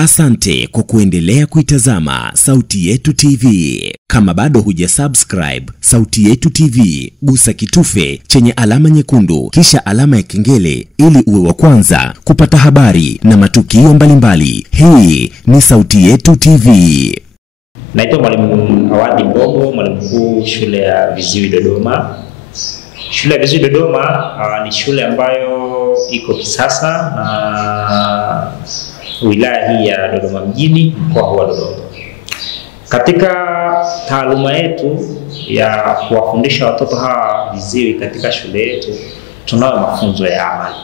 Asante kwa kuendelea kuitazama Sauti Yetu TV. Kama bado hujasubscribe Sauti Yetu TV, gusa kitufe chenye alama nyekundu kisha alama ya kengele ili uwe wa kwanza kupata habari na matukio mbalimbali. Hii ni Sauti Yetu TV. Naitwa Mwalimu Awadi Mbogo, mwalimu mkuu shule ya Viziwi Dodoma. Shule ya Viziwi Dodoma ni shule ambayo iko kisasa na wilaya hii ya Dodoma mjini, mkoa wa Dodoma. Katika taaluma yetu ya kuwafundisha watoto hawa viziwi katika shule yetu, tunayo mafunzo ya amali.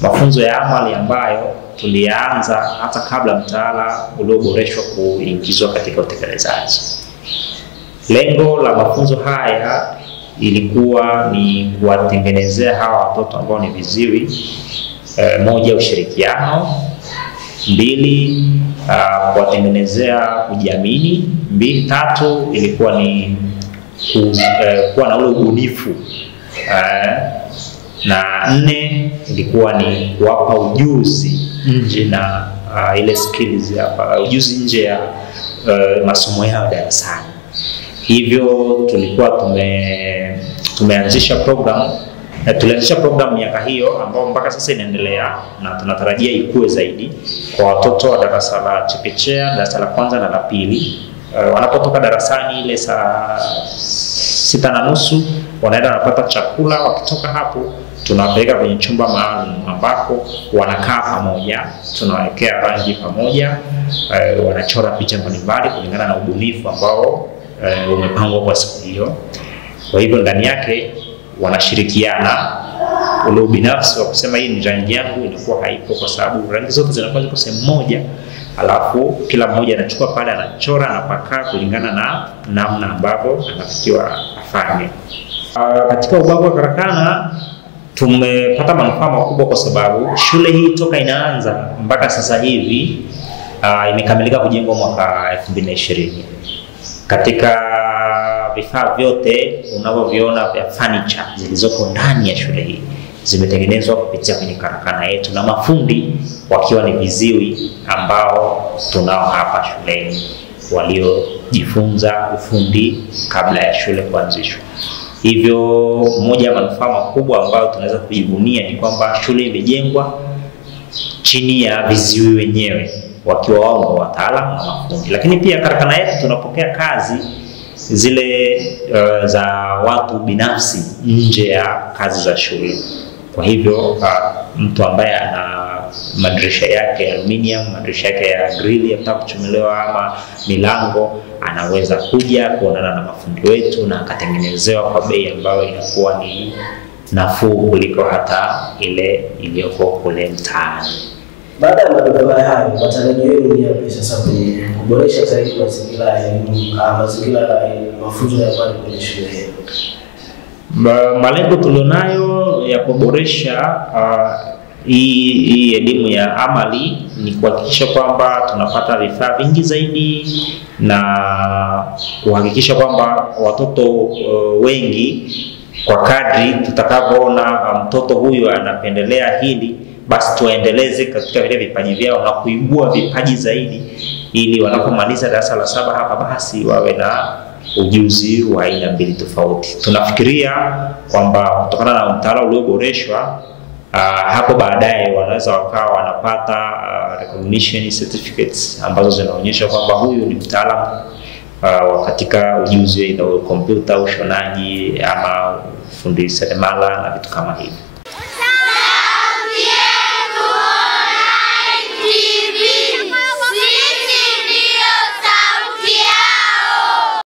Mafunzo ya amali ambayo tulianza hata kabla mtaala ulioboreshwa kuingizwa katika utekelezaji. Lengo la mafunzo haya ilikuwa ni kuwatengenezea hawa watoto ambao ni viziwi, moja, ushirikiano; mbili, kuwatengenezea kujiamini; tatu, ilikuwa ni kuwa na ule ubunifu; na nne, ilikuwa ni kuwapa ujuzi nje na ile skills hapa, ujuzi nje ya masomo yao darasani. Hivyo tulikuwa tumeanzisha program, tulianzisha program miaka hiyo ambao mpaka sasa inaendelea na tunatarajia ikue zaidi kwa watoto wa darasa la chekechea, darasa la kwanza na la pili. Wanapotoka darasani ile saa 6:30 wanaenda wanapata chakula. Wakitoka hapo tunawapeleka kwenye chumba maalum ambako wanakaa pamoja, tunawekea rangi pamoja, wanachora picha mbalimbali kulingana na ubunifu ambao umepangwa kwa siku hiyo. Kwa hivyo ndani yake wanashirikiana. Ule ubinafsi wa kusema hii ni rangi yangu inakuwa haipo, kwa sababu rangi zote zinakuwa ziko sehemu moja, alafu kila mmoja anachukua pale anachora na paka kulingana na namna ambavyo anatakiwa afanye. Katika ubao wa karakana tumepata manufaa makubwa, kwa sababu shule hii toka inaanza mpaka sasa hivi imekamilika kujengwa mwaka 2020. Katika vifaa vyote unavyoviona vya furniture zilizoko ndani ya shule hii zimetengenezwa kupitia kwenye karakana yetu, na mafundi wakiwa ni viziwi ambao tunao hapa shuleni waliojifunza ufundi kabla ya shule kuanzishwa. Hivyo moja ya manufaa makubwa ambayo tunaweza kujivunia ni kwamba shule imejengwa chini ya viziwi wenyewe, wakiwa wao wataalamu na mafundi. Lakini pia karakana yetu tunapokea kazi zile za watu binafsi nje ya kazi za shule. Kwa hivyo mtu ambaye ana madirisha yake ya aluminium, madirisha yake ya grill yanataka kuchomelewa ama milango, anaweza kuja kuonana na mafundi wetu na akatengenezewa kwa bei ambayo inakuwa ni nafuu kuliko hata ile iliyoko kule mtaani. Baada ya madokezo haya, matarajio yenu ni yapi sasa kwenye kuboresha zaidi mazingira ya elimu, mazingira ya mafunzo ya amali kwenye shule hii? Malengo tulionayo ya kuboresha hii elimu ya amali ni kuhakikisha kwamba tunapata vifaa vingi zaidi na kuhakikisha kwamba watoto wengi, kwa kadri tutakavyoona mtoto huyu anapendelea hili, basi tuendeleze katika vile vipaji vyao na kuibua vipaji zaidi, ili wanapomaliza darasa la 7 hapa basi wawe na ujuzi wa aina mbili tofauti. Tunafikiria kwamba kutokana na mtaala ulioboreshwa, hapo baadaye wanaweza wakawa wanapata recognition certificates ambazo zinaonyesha kwamba huyu ni mtaalamu katika ujuzi wa kompyuta, ushonaji ama fundi seremala na vitu kama hivyo.